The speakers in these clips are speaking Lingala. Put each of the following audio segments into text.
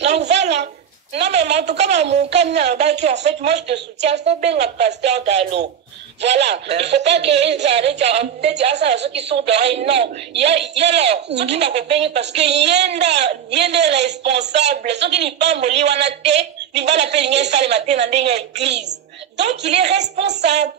Donc voilà. Non, mais en tout cas, mon candidat, en fait, moi, je te soutiens. Il faut bien le pasteur Dalo. Voilà. Il ne faut pas qu'ils arrêtent. Peut-être ceux qui sont dans non. Il y a alors, ceux qui n'ont pas payé parce qu'il y a des responsables. Ceux qui n'ont pas moli, on a été, ils vont l'appeler ça le matin dans l'église. Donc, il est responsable.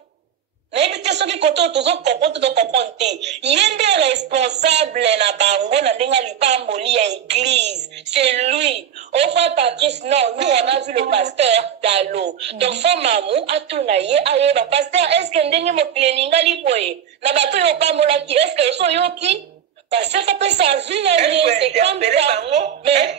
Mais ceux qui comptent, tous comprendre. Il y a des responsables na bango na denga lipamboli à église. C'est lui. Au fait Patrice, non, nous on a vu le pasteur Dalo. Donc faut mamou atunaye aye ba pasteur est-ce que ndenge mo pleninga liboye na bato yo pambola ki est-ce que so yoki pasteur fa pesa vie na ye c'est comme ça. Mais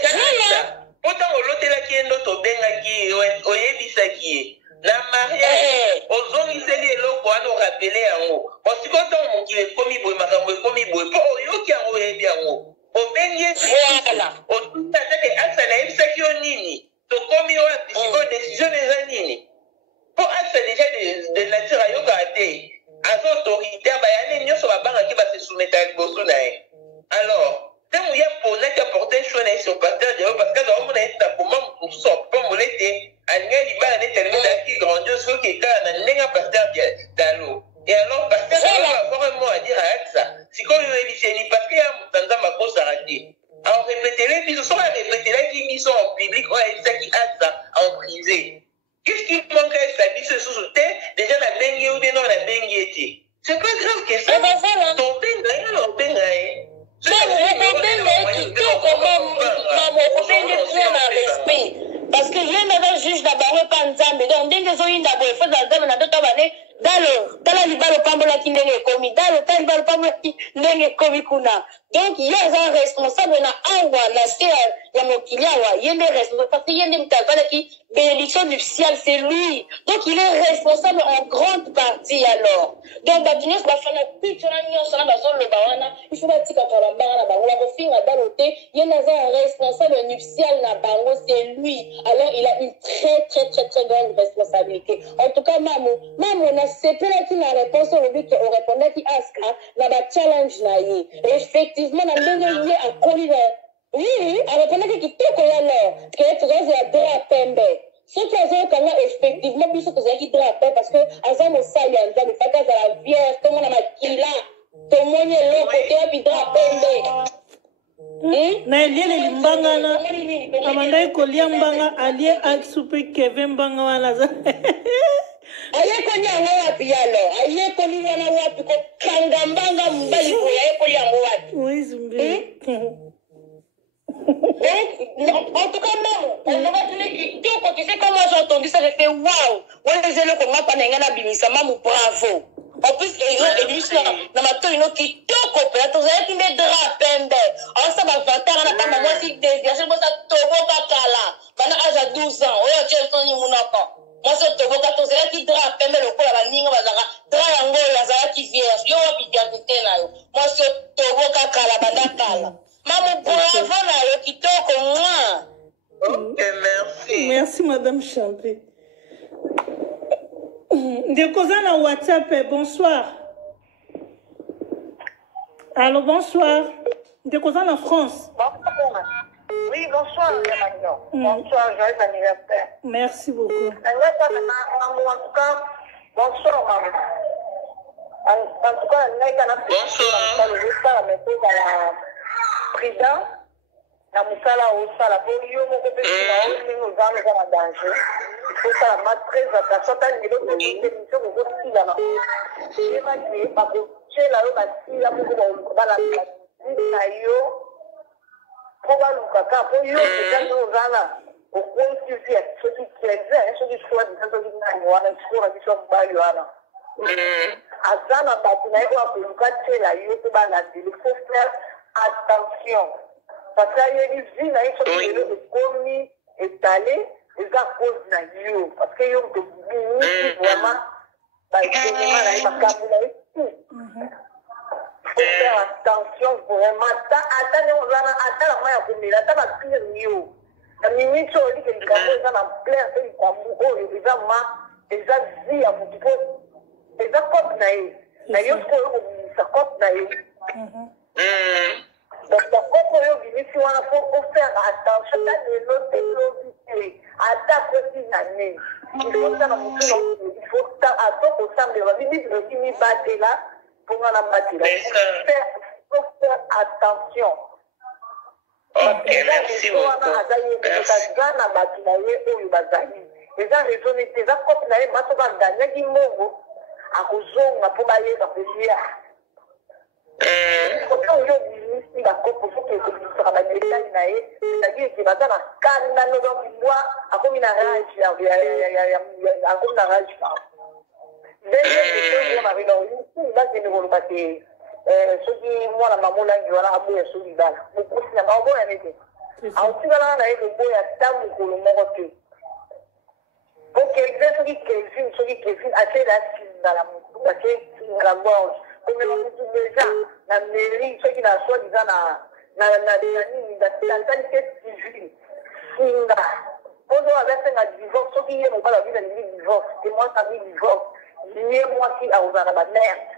déjà pourtant on l'hôtel qui est notre benga qui oyebisa qui la mariage, aux hommes, ils se disent, on a rappelé en haut. Parce que quand on dit, commis boy, commis boy, pour eux qui ont eu bien haut. Au bénier, voilà. Au tout à fait, Asana, ça qui ont nini. Donc, comme il y a des décisions des années. Pour Asana, déjà de nature à yoga, à l'autorité, il y a sur la banque qui va se soumettre à Bosunaï. Alors, quand il y a pour n'a qu'apporter sur le pasteur de parce que l'homme est un moment pour sortir, pour l'été. Alien il va aller terminer qui grandiose ce qui est un néga pasteur Dalo. Et alors pasteur Dalo va avoir un mot à dire à ça. Si comme il dit parce qu'il y a dans ma cause arrêtée. Alors répétez-les puis ce sont répétez-les qui mis en public ouais ça qui a ça en privé. Qu'est-ce qui manque à ça dit ce sous terre déjà la bengue ou bien non la bengue était. C'est pas grave que ça. Ton bengue alors bengue. Parce que rien n'avait juge d'abord pas ensemble. Donc, dès que ils ont une d'abord, il faut d'abord dans d'autres années. Dans la libale pambola qui n'est commis, dans le temps libale pambola qui n'est commis kuna. Donc, il y a un responsable na awa na c'est ya mokiliawa, il y a des responsables parce qu'il y a des mutavales qui bénédiction du ciel, c'est lui. Donc, il est responsable en grande partie alors. Donc, Babinus va faire la pute sur la nion sur la base le bawana, il faut la tika kalambara na bango, la refine à dalote, il y a un responsable nuptial na bango, c'est lui. Alors, il a une très grande responsabilité. En tout cas, Maman, on a séparé qui la réponse au but qu'on répondait qui aska, na ba challenge na ye. Effectivement, on a même lié à Collier. Oui, on répondait qui tout qu'on a là, que tu restes à drapembe. Ce qui est quand là, effectivement, puis ce que j'ai dit drapembe, parce que, azam au saï, azam, il faut qu'à la vierge, tout le monde a ma kila, tout le monde est là, côté, puis drapembe. Na elie le mbanga na amanda kolia mbanga alie aksupe Kevin mbanga wana za aye konya wapi yalo aye konya na wapi ko kanga mbanga mbali ko aye konya wapi oui zumbi en tout cas non on va dire que tu sais comment j'ai entendu ça j'ai fait waouh ouais les élèves qu'on m'a pas n'engana bimisa mamu bravo. En plus, ils ont émission dans ma tour, ils ont qui tout coupé. Attends, j'ai qui met drapembe. Alors, ça va 20 ans, on a pas maman si désir. Je pense à Togo Kakala. Pendant âge à 12 ans. Oui, tu es son immunapa. Moi, c'est Togo Kakala. C'est là qui drapembe le coup, la ligne, Drayango, la Zara qui vierge. Yo, puis bien, moi, c'est Togo Kakala, Badakala. Maman, bravo, là, yo, qui toque, moi. Ok, merci. Merci, Madame Champé. Ndekozana WhatsApp, bonsoir. Allô, bonsoir. Ndekozana France. Bonsoir. Oui, bonsoir, Emmanuel. Bonsoir, joyeux anniversaire. Merci beaucoup. En tout cas, bonsoir, maman. En tout cas, bonsoir. La président, la Moussala Oussala, pour yo, mon copain, nous allons en danger. Il faut ça la très attention. Tant que l'autre émission, vous aussi là. Je vais dire, parce que chez la loi, si la beaucoup va la yo, probablement kaka pour yo, déjà nous allons au point de vue ce qui est, ce qui soit dans le monde, on a toujours la vision de Yohana. Azana batina yo akuluka chez yo to bana il faut faire attention. Parce qu'il y a une vie là, il faut que le commis étalé. Les gars posent na yo parce que yo de vraiment bah il faut faire attention vraiment attendez on va attendre la main comme là ça va pire yo la minute où il dit que les gars sont en plein c'est comme oh les gens déjà vie à mon tipo déjà cop na yo ce que ça cop na yo donc ça cop yo Si on a faut faire attention à l'autre, à petite année. Il faut faire il faut faire attention. Ok, merci beaucoup. ceux qui moi la maman là qui voilà abou ya solidal beaucoup si na maman ya nete a aussi là na ile boy ya tamu ko mo côté donc ceux qui Kevin a fait la dans la parce que la boîte comme on dit déjà la mairie ceux qui na soit disant na ni da tantalité civile singa pozo avec un divorce ceux qui n'ont pas la vie de divorce et moi ça dit divorce ni moi qui a osé la merde.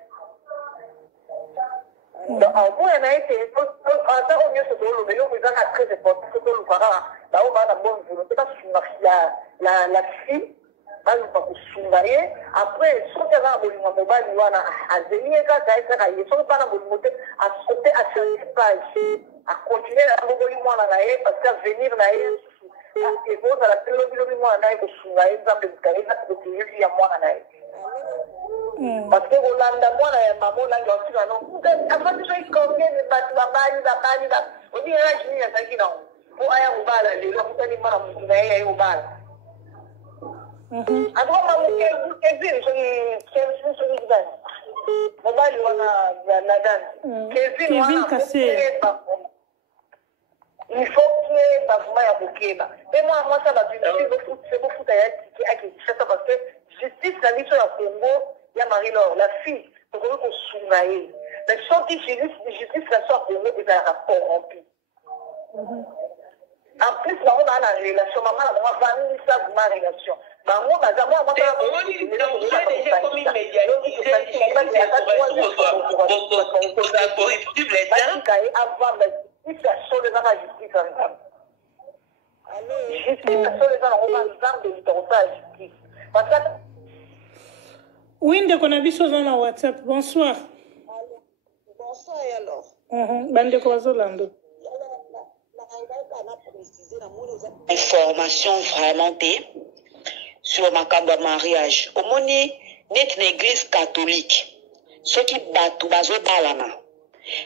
Donc, en gros, il y a été, quand on vient se donner, mais on est très important, ce que nous parlons, là, on va la bonne volonté, parce que la fille, va nous pas soumailler. Après, si on a un volume mobile, il y a un zénith, si on a un volume à sauter à changer page, à continuer à volume parce qu'à venir, et vous, à la télévision, moi, on a été soumaillé, dans le carré, il y a moi, on a été. Parce que Rolanda, moi, la maman, là, je suis là, non. Avant de jouer combien de bâtiments, on dit, là, je dis, ça qui non. Pour aller au bal, les gens, vous allez voir, vous allez au bal. Après, maman, quel est celui qui gagne? Au bal, on a la danse. Kevin Cassé. Il faut qu'il y ait un bouquet. Mais moi, ça va bien. C'est beau foot à qui fait ça parce que justice, la vie sur la Congo, il y a Marie-Laure, la fille, pour qu'on soumaille. Mais sans que justice, la soit Congo, il y a un rapport rempli. En plus, on a la relation. Maman, on va famille, ça, ma relation. Moi, oui, ndeko na biso za na WhatsApp. Bonsoir. Bonsoir et alors. Bandeko bazolando. Information vraiment sur ma cambre de mariage. Au moni net une église catholique. Ceux qui battent bazo balana.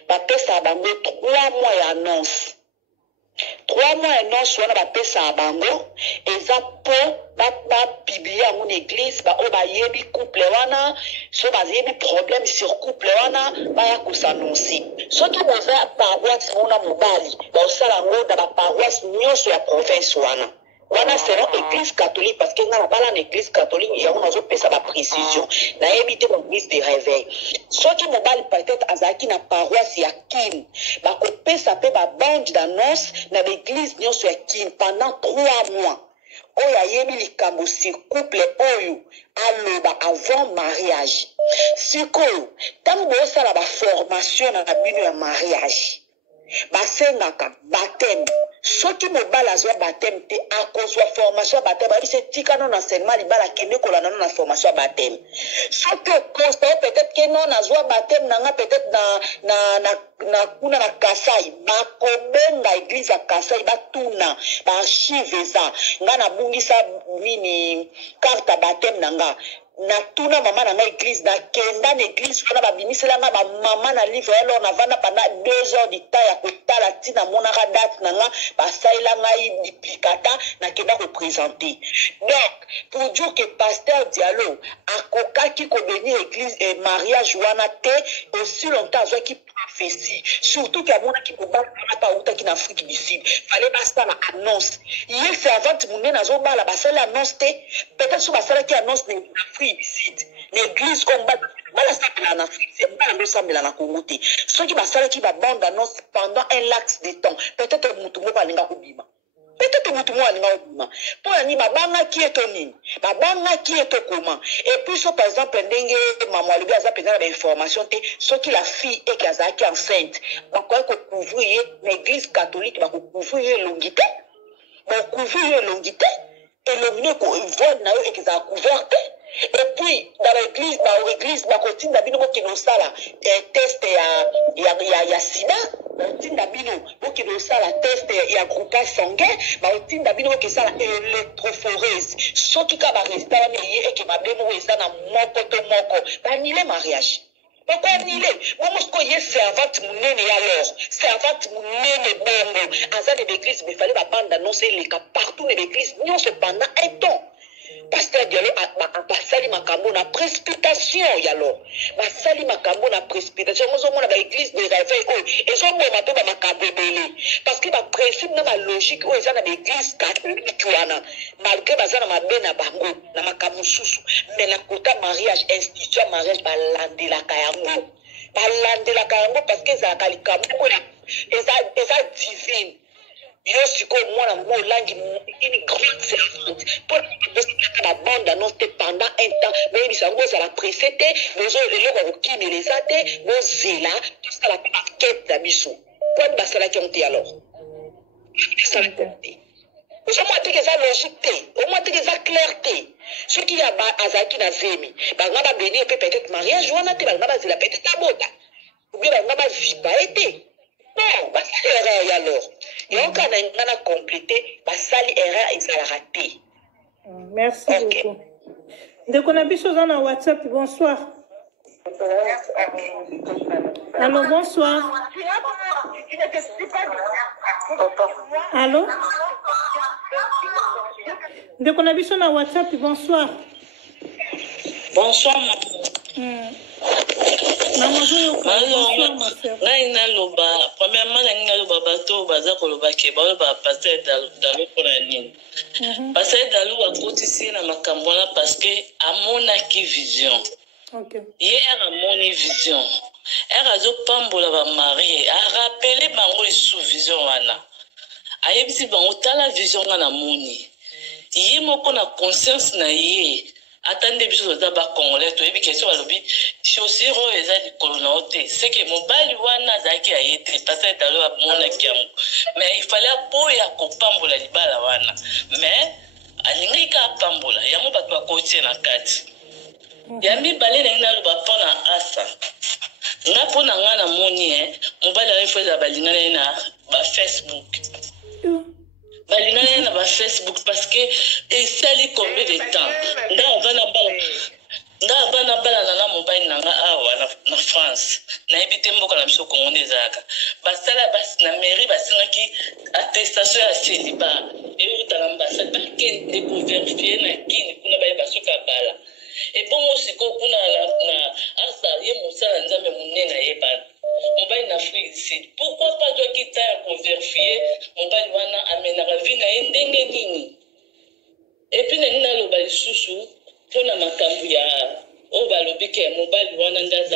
Bapé ça bango 3 mois et annonce. 3 mois et annonce on a bapé ça bango et ça pour ba publier en église ba o ba yebi couple wana so ba yebi problème sur couple wana ba ya ko s'annoncer. Ceux qui ont fait paroisse mona mobali ba osala ngo da ba paroisse nyonso ya province wana. Wana selon église catholique parce que na bala na église catholique il y a on a pesa ba précision na éviter l'église de réveil. Ceux qui mobile peut-être azaki na paroisse ya Kim ba ko pesa pe ba bande d'annonce na l'église nyonso ya Kim pendant 3 mois. Oya yebi likambo si couple oyo aloba avant mariage. Sikoyo tango bosala ba formation na bino ya mariage. Basengaka baptême. Ceux qui me balasent à baptême, à cause de la formation à baptême, c'est tika non enseignement, il bala kende kola non na formation à baptême. Ceux qui constate peut-être que non na zoa baptême nanga peut-être na kuna na Kasai, ba kobenga église à Kasai, ba tuna, ba archive ça, nga na bungisa nini carte à baptême nanga. Na tuna mama na église na kenda na église wana babimisela nga ba mama na livre alors na vanda pendant 2 heures du temps ya kotala tina monaka date nanga basaila ngai duplicata na kenda ko présenter. Donc pour dire que pasteur Diallo akokaki ko bénir église et mariage wana te aussi longtemps azwa ki prophétie surtout que mona ki ko ba pa uta ki na Afrique du Sud fallait basta na annonce hier c'est avant monde na zo bala basala annonce te peut-être so basala ki annonce na Afrique l'église comme bala sapela na Afrique c'est pas le sambela na Congo te ceux qui basala qui ba bande annonce pendant un laps de temps peut-être mutu mo balinga ko bima peut-être mutu mo alinga obima pour ani babanga qui est nini babanga qui est comment et puis so par exemple ndenge maman lui aza pena ba information te so qui la fille et qui azaki enceinte ba ko couvrir l'église catholique ba ko couvrir longité ba couvrir longité et l'omine ko vol na yo et qui a couverte. Et puis dans l'église ba continue bino ko kino sala test ya sida tinda bino ko kino sala test ya groupage sanguin ba tinda bino ko sala électrophorèse soki ka ba restaurant ye et que ba bemo eza na moko to moko ba nile mariage. Pourquoi nile moi ko ye servante munene ya alors servante munene bongo aza de l'église mais fallait ba bande annoncer les cas partout de l'église non cependant un temps. Pasteur Diallo basali makambo na précipitation yalo basali makambo na précipitation mozo mona ba église de réveil o ezo mona to ba makambo belé parce que ba principe na ba logique o eza na église catholique wana malgré bazana mabena bango na makambo susu mais na kota mariage institution mariage balandela kayango parce que za kalikambo eza divine. Yo siko mwana mo langi une grande servante pour la bande annonce pendant un temps mais ils sont à la précédé les autres les qui les até nos zela tout ça la quête d'abisso pour basala qui ont été alors ça le compter au moins que ça logique au moins que ça clarté ce qui a azaki na zemi ba ngaba béni peut-être mariage wana te ba ngaba zela peut-être abota ou bien ba ngaba vipa été non ba ça alors et on a complété basali erreur et ça l'a raté. Merci beaucoup. Donc on a vu chose dans WhatsApp. Bonsoir. Allô, bonsoir. Allô. Donc on a vu chose dans WhatsApp. Bonsoir. Bonsoir maman. Naina loba premièrement naina loba bato baza koloba ke ba passer dans le planning passer dans le côté na makambo na parce que amona ki vision hier amoni vision erazo pambola ba mari a rappeler bango sous vision wana ayebisi bango tala vision na moni ye moko na conscience na ye attendez biso za ba congolais to yebi question balobi chaussure eza likolo na ote c'est que mobali wana zaki ayete passer dans le mona kiamu mais il fallait boya ko pambola libala wana mais alingi ka pambola ya mo bato akotie na kati ya mibale na ina loba pona asa na pona ngana moni mobali ala feza balingana na ba Facebook balingana na ba Facebook parce que esali combien de temps nga bana bala na mobile nanga awa na France na ebite mboka na biso Congo ezaka basala bas na mairie basingaki attestation ya célibat et utala mbasa bakende ko vérifier na kini kuna ba basoka bala et bon aussi ko kuna na asa ye musala nzambe munena yeba mobile na Afrique pourquoi pas toi qui t'a ko vérifier mobile wana amena ka vina ndenge nini et puis na lo ba susu pona makambu ya o balobi ke mobile wana ngaza